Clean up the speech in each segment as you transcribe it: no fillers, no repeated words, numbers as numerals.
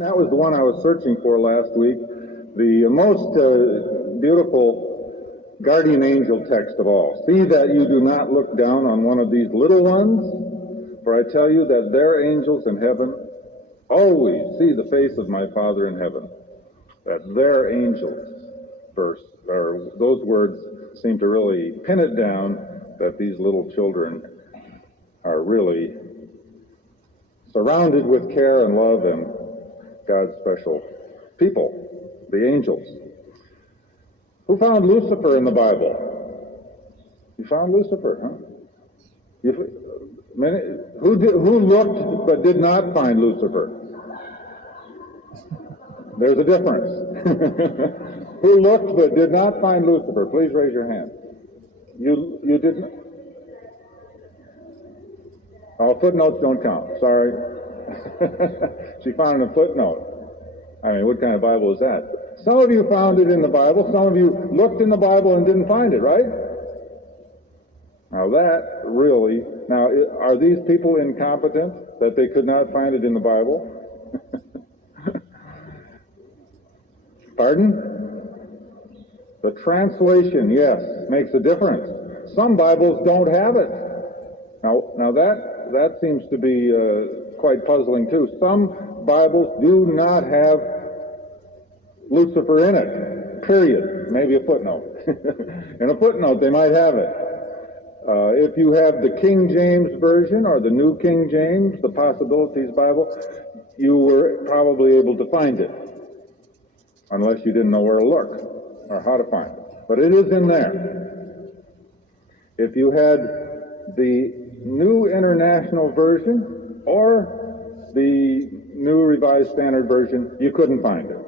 That was the one I was searching for last week. The most beautiful guardian angel text of all. See that you do not look down on one of these little ones, for I tell you that their angels in heaven always see the face of my Father in heaven. That their angels, first, or those words seem to really pin it down that these little children are really surrounded with care and love and God's special people, the angels. Who found Lucifer in the Bible? You found Lucifer, huh? Who looked but did not find Lucifer? There's a difference. Who looked but did not find Lucifer? Please raise your hand. You didn't? Oh, footnotes don't count. Sorry. She found a footnote. I mean, what kind of Bible is that? Some of you found it in the Bible. Some of you looked in the Bible and didn't find it, right? Now that really... Now, are these people incompetent that they could not find it in the Bible? Pardon? The translation, yes, makes a difference. Some Bibles don't have it. Now that seems to be quite puzzling too. Some Bibles do not have Lucifer in it, period. Maybe a footnote. In a footnote they might have it. If you have the King James Version or the New King James, the Possibilities Bible, you were probably able to find it, unless you didn't know where to look or how to find it. But it is in there. If you had the New International Version or the New Revised Standard Version, you couldn't find it.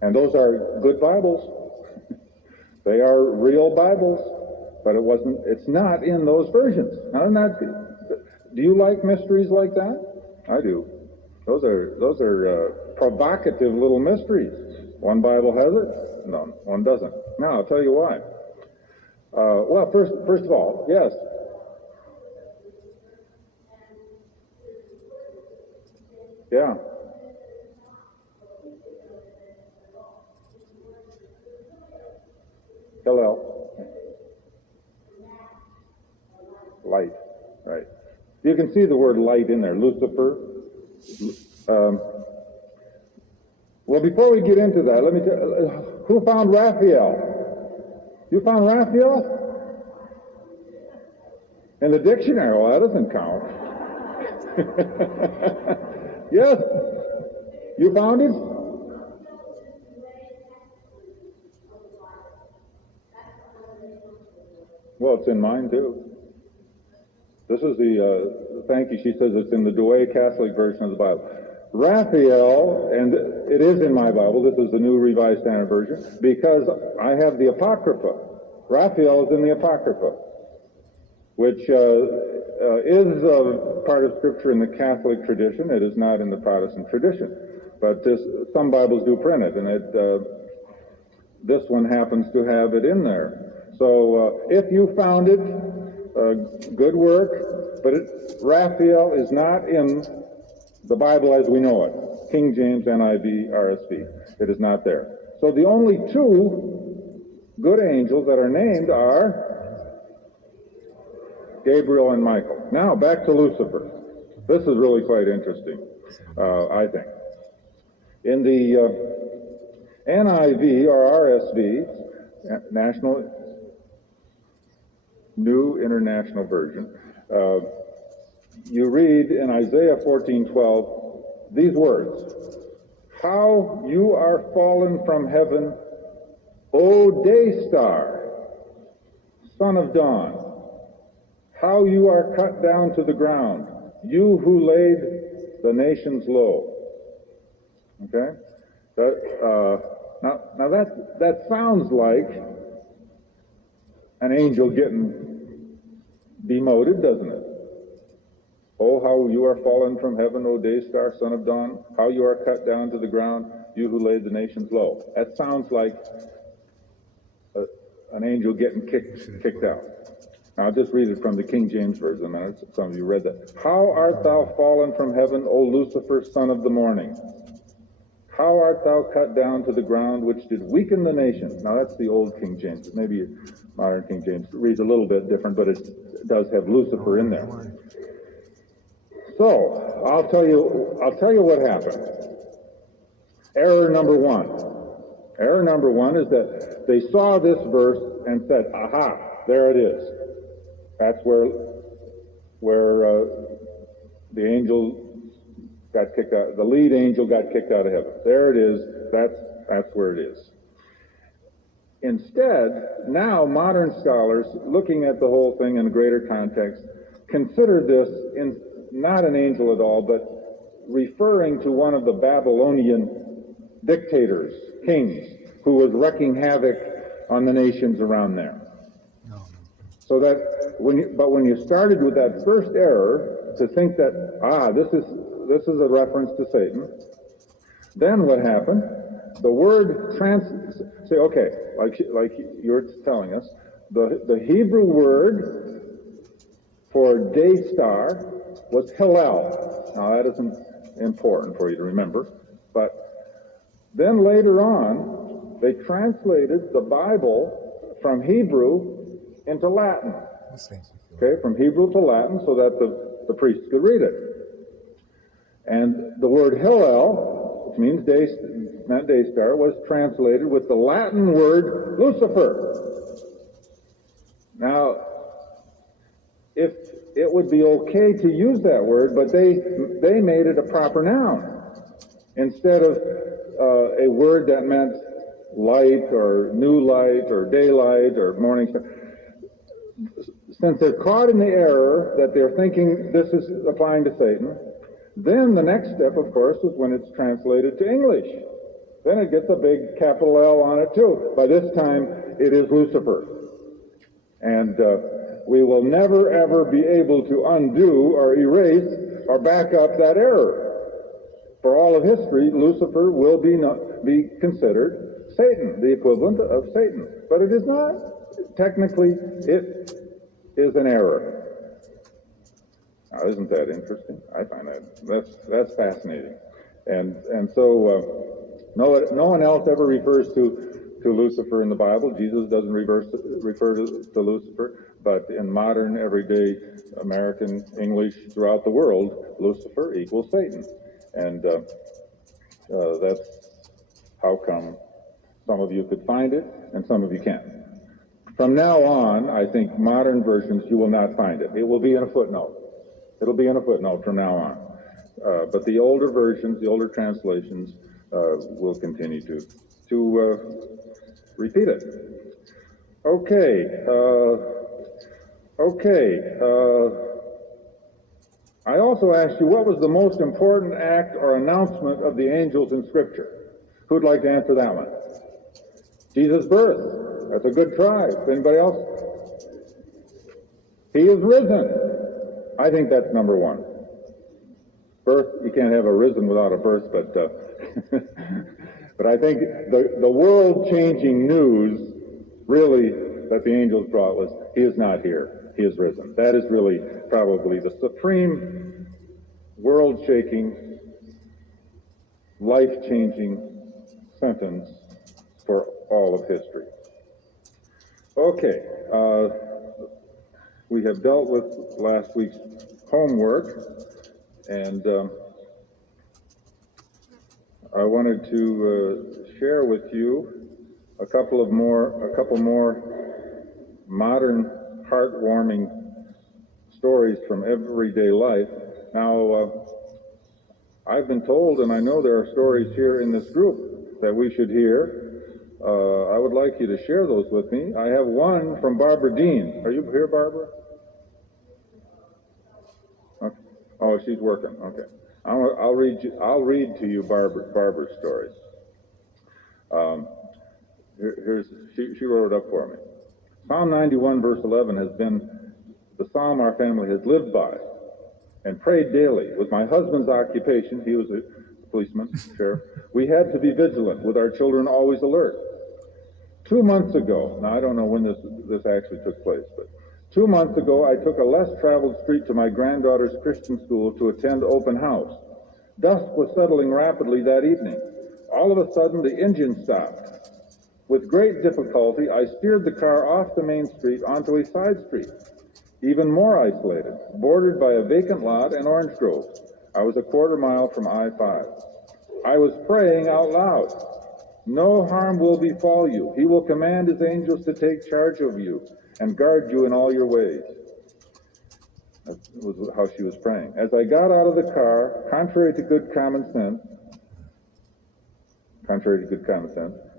And those are good Bibles. They are real Bibles, but it's not in those versions. Do you like mysteries like that? I do. Those are provocative little mysteries. One Bible has it, no, one doesn't. Now, I'll tell you why. Well, first of all, yes. Yeah. Hillel. Light, right. You can see the word light in there. Lucifer. Well, before we get into that, let me tell you, who found Raphael? You found Raphael? In the dictionary? Well, that doesn't count. Yes? You found it? Well, it's in mine, too. This is thank you, she says it's in the Douay Catholic version of the Bible. Raphael, and it is in my Bible, this is the New Revised Standard Version, because I have the Apocrypha. Raphael is in the Apocrypha, which is part of Scripture in the Catholic tradition. It is not in the Protestant tradition. But some Bibles do print it, and this one happens to have it in there. So if you found it, good work, but Raphael is not in the Bible as we know it. King James, NIV, RSV. It is not there. So the only two good angels that are named are Gabriel and Michael. Now, back to Lucifer. This is really quite interesting, I think. In the NIV or RSV, New International Version, you read in Isaiah 14:12 these words: "How you are fallen from heaven, O day star, son of dawn! How you are cut down to the ground, you who laid the nations low." Okay? Now that sounds like an angel getting demoted, doesn't it? Oh, how you are fallen from heaven, O day star, son of dawn! How you are cut down to the ground, you who laid the nations low. That sounds like an angel getting kicked out. Now, I'll just read it from the King James Version a minute. Some of you read that. "How art thou fallen from heaven, O Lucifer, son of the morning?" How art thou cut down to the ground, which did weaken the nations? Now that's the old King James. Maybe modern King James reads a little bit different, but it does have Lucifer in there. So I'll tell you what happened. Error number one. Error number one is that they saw this verse and said, "Aha, there it is." That's where the angel got kicked out. The lead angel got kicked out of heaven. There it is. That's where it is. Instead, now modern scholars, looking at the whole thing in a greater context, consider this in not an angel at all, but referring to one of the Babylonian dictators, kings, who was wreaking havoc on the nations around there. So that when you started with that first error to think that this is a reference to Satan, then what happened? The word like you're telling us, the Hebrew word for day star was Hillel. Now that isn't important for you to remember, but then later on they translated the Bible from Hebrew into Latin. Okay, from Hebrew to Latin so that the priests could read it. And the word Hillel, which means not day star, was translated with the Latin word Lucifer. Now, if it would be okay to use that word, but they made it a proper noun instead of a word that meant light or new light or daylight or morning star. Since they're caught in the error that they're thinking this is applying to Satan, then the next step, of course, is when it's translated to English. Then it gets a big capital L on it too. By this time, it is Lucifer. And we will never, ever be able to undo or erase or back up that error. For all of history, Lucifer will be considered Satan, the equivalent of Satan. But it is not. Technically, it is an error. Now, isn't that interesting? I find that's fascinating. And so no one else ever refers to Lucifer in the Bible. Jesus doesn't refer to Lucifer, but in modern, everyday American English throughout the world, Lucifer equals Satan. And that's how come some of you could find it and some of you can't. From now on, I think modern versions, you will not find it. It will be in a footnote. It'll be in a footnote from now on. But the older versions, the older translations, will continue to repeat it. Okay. I also asked you, what was the most important act or announcement of the angels in Scripture? Who'd like to answer that one? Jesus' birth. That's a good try. Anybody else? He is risen. I think that's number one. Birth, you can't have a risen without a birth, but but I think the world-changing news, really, that the angels brought was, he is not here. He is risen. That is really probably the supreme, world-shaking, life-changing sentence for all of history. Okay, we have dealt with last week's homework, and I wanted to share with you a couple more modern, heartwarming stories from everyday life. Now, I've been told, and I know there are stories here in this group that we should hear. I would like you to share those with me. I have one from Barbara Dean. Are you here, Barbara? Okay. Oh, she's working. Okay. I'll read to you Barbara's stories. She wrote it up for me. Psalm 91, verse 11 has been the psalm our family has lived by and prayed daily. With my husband's occupation, he was a policeman, sheriff, we had to be vigilant, with our children always alert. 2 months ago, now I don't know when this actually took place, but 2 months ago I took a less traveled street to my granddaughter's Christian school to attend open house. Dusk was settling rapidly that evening. All of a sudden, the engine stopped. With great difficulty, I steered the car off the main street onto a side street, even more isolated, bordered by a vacant lot and orange groves. I was a quarter mile from I-5. I was praying out loud. No harm will befall you. He will command his angels to take charge of you and guard you in all your ways. That was how she was praying. As I got out of the car, contrary to good common sense,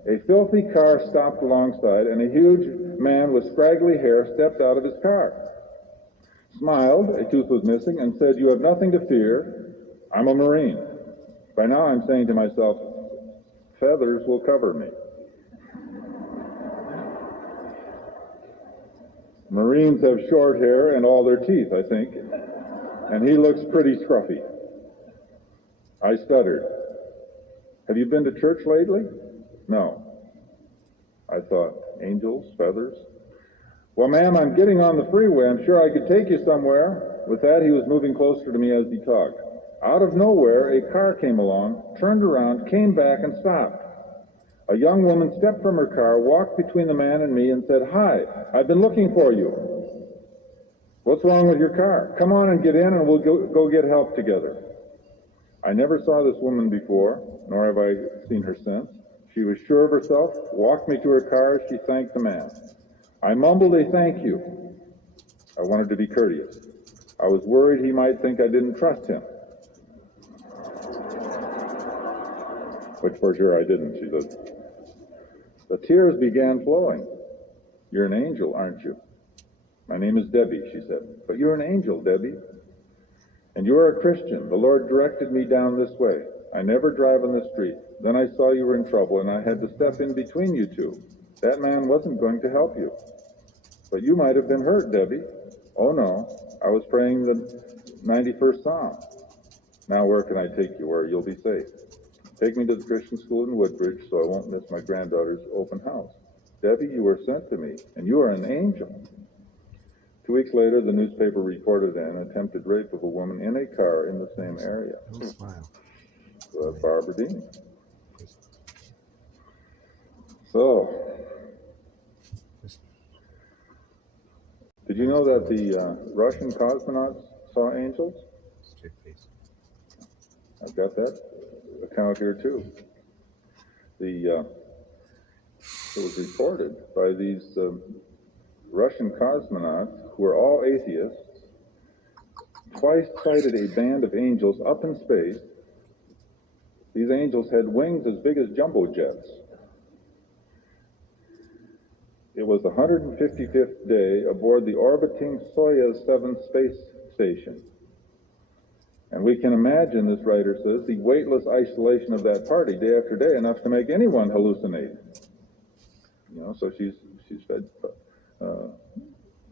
a filthy car stopped alongside, and a huge man with scraggly hair stepped out of his car, smiled, a tooth was missing, and said, "You have nothing to fear. I'm a Marine." By now I'm saying to myself, feathers will cover me. Marines have short hair and all their teeth, I think, and he looks pretty scruffy. I stuttered. "Have you been to church lately?" "No." I thought, angels, feathers. "Well, ma'am, I'm getting on the freeway. I'm sure I could take you somewhere." With that, he was moving closer to me as he talked. Out of nowhere, a car came along, turned around, came back, and stopped. A young woman stepped from her car, walked between the man and me, and said, "Hi, I've been looking for you." "What's wrong with your car? Come on and get in, and we'll go get help together." I never saw this woman before, nor have I seen her since. She was sure of herself, walked me to her car as she thanked the man. I mumbled a thank you. I wanted to be courteous. I was worried he might think I didn't trust him. Which for sure I didn't, she said. The tears began flowing. "You're an angel, aren't you?" "My name is Debbie," she said. "But you're an angel, Debbie. And you're a Christian. The Lord directed me down this way. I never drive on the street. Then I saw you were in trouble, and I had to step in between you two. That man wasn't going to help you. But you might have been hurt, Debbie." "Oh, no. I was praying the 91st Psalm." "Now where can I take you where you'll be safe?" "Take me to the Christian school in Woodbridge so I won't miss my granddaughter's open house." "Debbie, you were sent to me, and you are an angel." 2 weeks later, the newspaper reported an attempted rape of a woman in a car in the same area. Don't smile. So that's Barbara Dean. So, did you know that the Russian cosmonauts saw angels? Straight face. I've got that account here too. It was reported by these Russian cosmonauts, who were all atheists, twice sighted a band of angels up in space. These angels had wings as big as jumbo jets. It was the 155th day aboard the orbiting Soyuz 7 space station. And we can imagine, this writer says, the weightless isolation of that party day after day, enough to make anyone hallucinate. So she's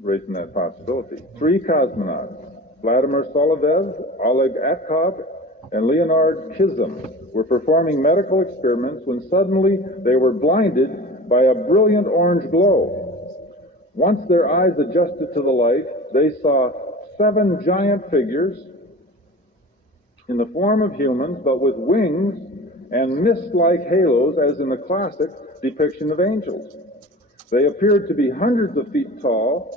raising that possibility. 3 cosmonauts, Vladimir Solovev, Oleg Atkov, and Leonard Kizim, were performing medical experiments when suddenly they were blinded by a brilliant orange glow. Once their eyes adjusted to the light, they saw 7 giant figures in the form of humans, but with wings and mist-like halos, as in the classic depiction of angels. They appeared to be hundreds of feet tall,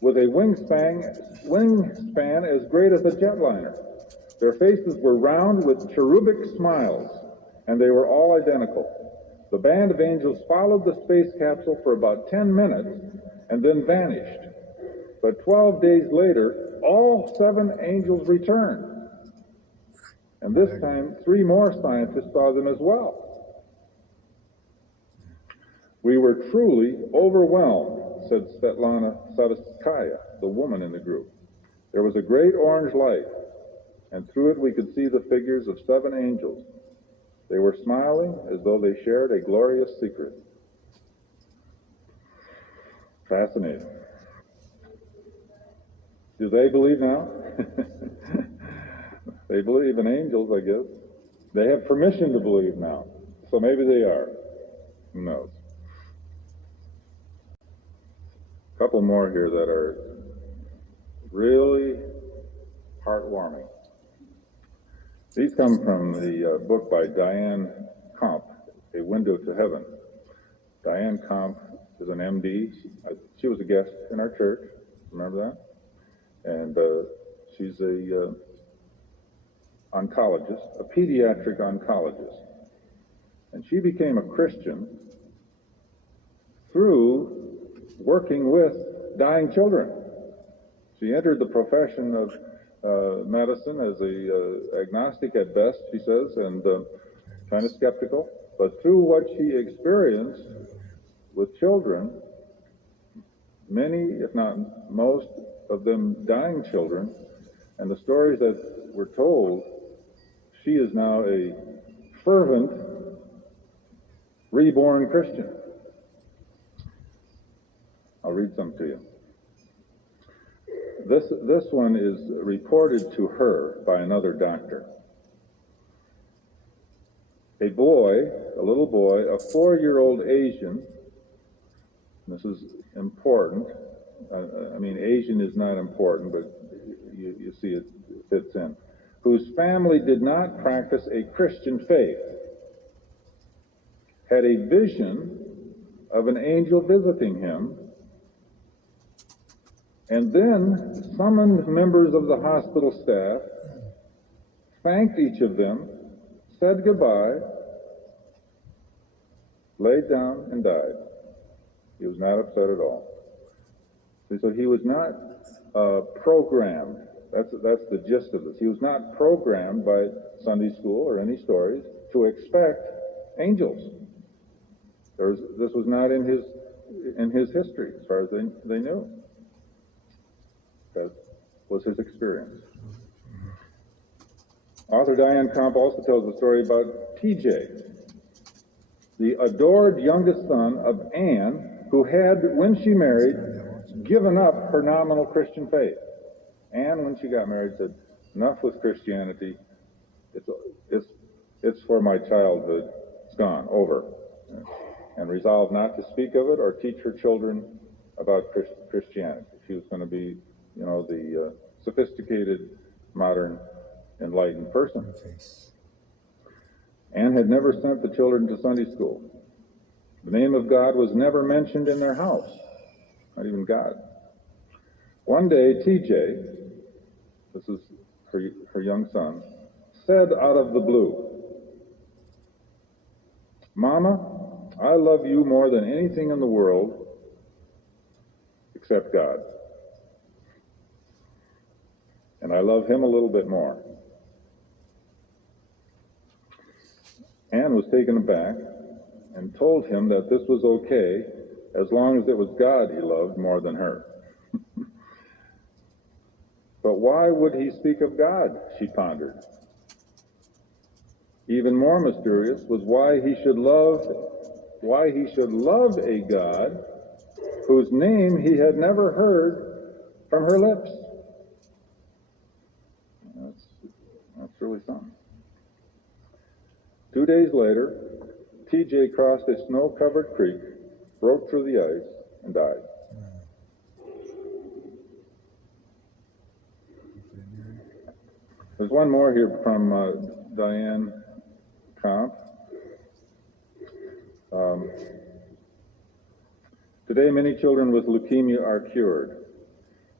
with a wingspan as great as a jetliner. Their faces were round with cherubic smiles, and they were all identical. The band of angels followed the space capsule for about 10 minutes and then vanished. But 12 days later, all 7 angels returned. And this time, 3 more scientists saw them as well. "We were truly overwhelmed," said Svetlana Savitskaya, the woman in the group. "There was a great orange light, and through it we could see the figures of 7 angels. They were smiling as though they shared a glorious secret." Fascinating. Do they believe now? They believe in angels, I guess. They have permission to believe now. So maybe they are. Who knows? A couple more here that are really heartwarming. These come from the book by Diane window to heaven. Diane Comp is an MD. She was a guest in our church. Remember that? And she's a oncologist, a pediatric oncologist. And she became a Christian through working with dying children. She entered the profession of medicine as a agnostic at best, she says, and kind of skeptical. But through what she experienced with children, many, if not most, of them dying children, and the stories that were told, she is now a fervent, reborn Christian. I'll read some to you. This one is reported to her by another doctor. A little boy, a 4-year-old Asian, this is important. I mean, Asian is not important, but you see it fits in, whose family did not practice a Christian faith, had a vision of an angel visiting him, and then summoned members of the hospital staff, thanked each of them, said goodbye, laid down, and died. He was not upset at all. So he was not programmed. That's the gist of this. He was not programmed by Sunday school or any stories to expect angels. This was not in his history, as far as they knew. That was his experience. Author Diane Comp also tells the story about TJ, the adored youngest son of Anne, who had, when she married, given up her nominal Christian faith. Anne, when she got married, said, "Enough with Christianity. It's for my childhood. It's gone, over." And resolved not to speak of it or teach her children about Christianity. She was going to be, the sophisticated, modern, enlightened person. Anne had never sent the children to Sunday school. The name of God was never mentioned in their house, not even God. One day, TJ, this is her young son, said out of the blue, "Mama, I love you more than anything in the world except God. And I love him a little bit more." Anne was taken aback and told him that this was okay as long as it was God he loved more than her. But why would he speak of God, she pondered. Even more mysterious was why he should love a God whose name he had never heard from her lips. That's really something. 2 days later, TJ crossed a snow-covered creek, broke through the ice, and died. There's one more here from Diane Comp. Today, many children with leukemia are cured,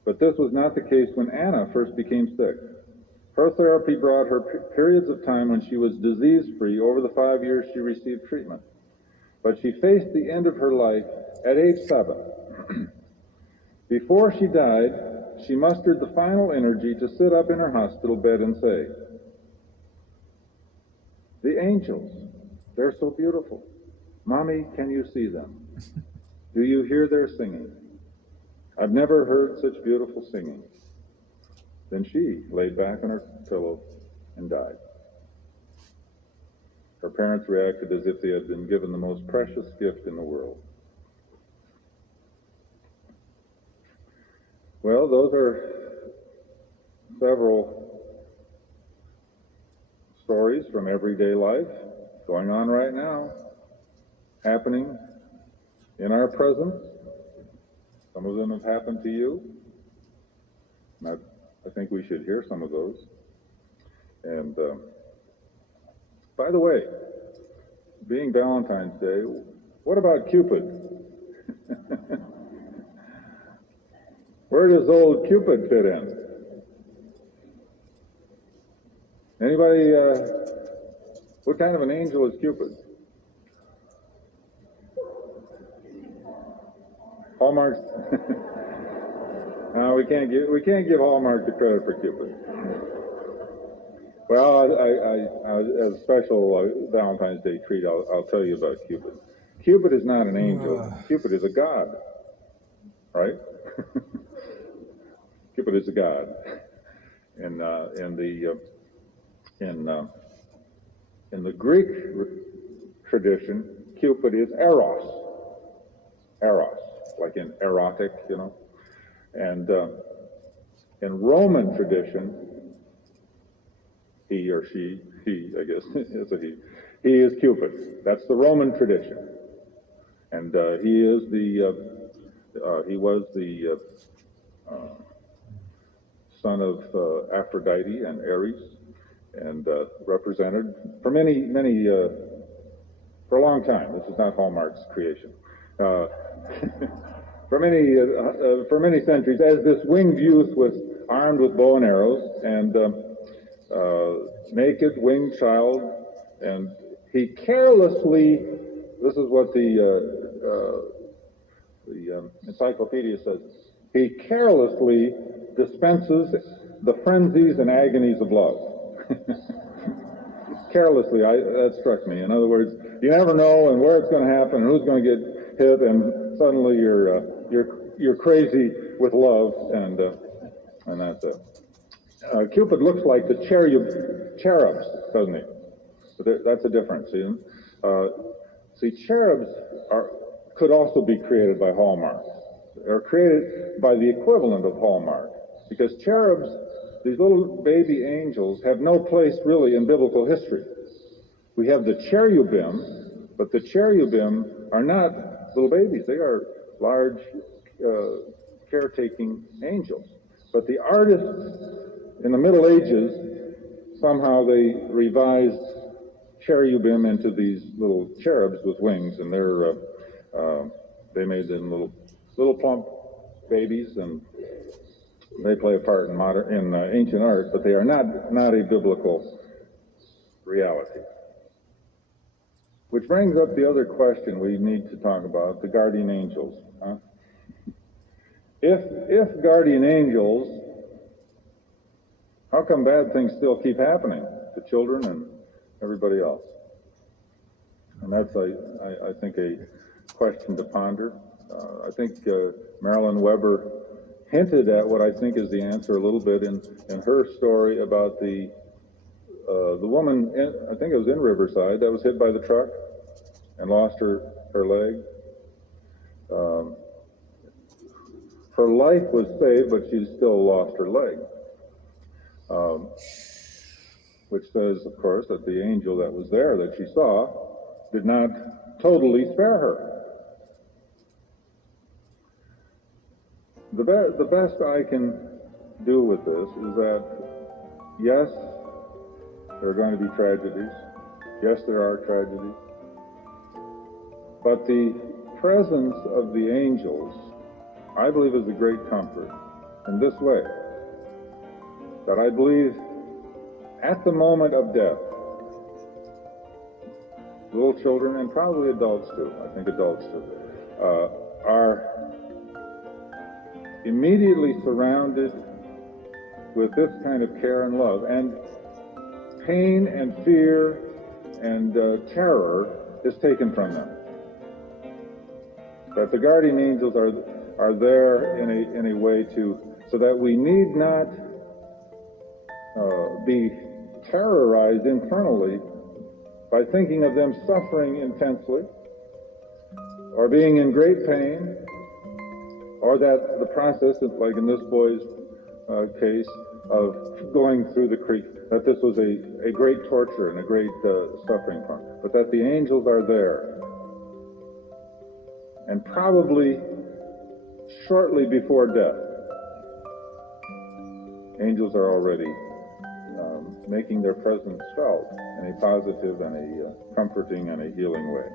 but this was not the case when Anna first became sick. Her therapy brought her periods of time when she was disease-free over the 5 years she received treatment. But she faced the end of her life at age 7. Before she died, she mustered the final energy to sit up in her hospital bed and say, "The angels, they're so beautiful. Mommy, can you see them? Do you hear their singing? I've never heard such beautiful singing." Then she laid back on her pillow and died. Her parents reacted as if they had been given the most precious gift in the world. Well, those are several stories from everyday life going on right now, happening in our presence. Some of them have happened to you. I think we should hear some of those. And by the way, being Valentine's Day, what about Cupid? Where does old Cupid fit in? Anybody, what kind of an angel is Cupid? Hallmark's? No, we can't give Hallmark the credit for Cupid. Well, as a special Valentine's Day treat, I'll tell you about Cupid. Cupid is not an angel. Cupid is a god, right? Cupid is a god. In the Greek tradition, Cupid is Eros. Eros, like in erotic, you know. And in Roman tradition, he or she, I guess, is a he. He is Cupid. That's the Roman tradition, and he was the son of Aphrodite and Ares, and represented for for a long time. This is not Hallmark's creation. For many centuries, as this winged youth was armed with bow and arrows and naked winged child, and he carelessly, this is what the encyclopedia says, he carelessly dispenses the frenzies and agonies of love. Carelessly, that struck me. In other words, you never know and where it's going to happen and who's going to get hit, and suddenly you're crazy with love, and that's it. Cupid looks like the cherubs, doesn't he? That's a difference. See, cherubs could also be created by Hallmark, or created by the equivalent of Hallmark, because cherubs, these little baby angels, have no place really in biblical history. We have the cherubim, but the cherubim are not little babies. They are large, caretaking angels. But the artists in the Middle Ages, somehow they revised cherubim into these little cherubs with wings, and they made them little plump babies, and they play a part in ancient art, but they are not a biblical reality. Which brings up the other question we need to talk about, the guardian angels. Huh? If guardian angels, how come bad things still keep happening to children and everybody else? And that's, I think, a question to ponder. I think Marilyn Weber hinted at what I think is the answer a little bit in her story about the woman, I think it was in Riverside, that was hit by the truck and lost her leg. Her life was saved, but she still lost her leg. Which says, of course, that the angel that was there that she saw did not totally spare her. The best I can do with this is that, yes, there are going to be tragedies. Yes, there are tragedies. But the presence of the angels, I believe, is a great comfort in this way, that I believe at the moment of death, little children, and probably adults too, I think adults too, are immediately surrounded with this kind of care and love, and pain and fear and terror is taken from them. That the guardian angels are there in a way so that we need not be terrorized internally by thinking of them suffering intensely, or being in great pain, or that the process, like in this boy's case, of going through the creek, that this was a great torture and a great suffering for him, but that the angels are there. And probably shortly before death, angels are already making their presence felt in a positive and a comforting and a healing way.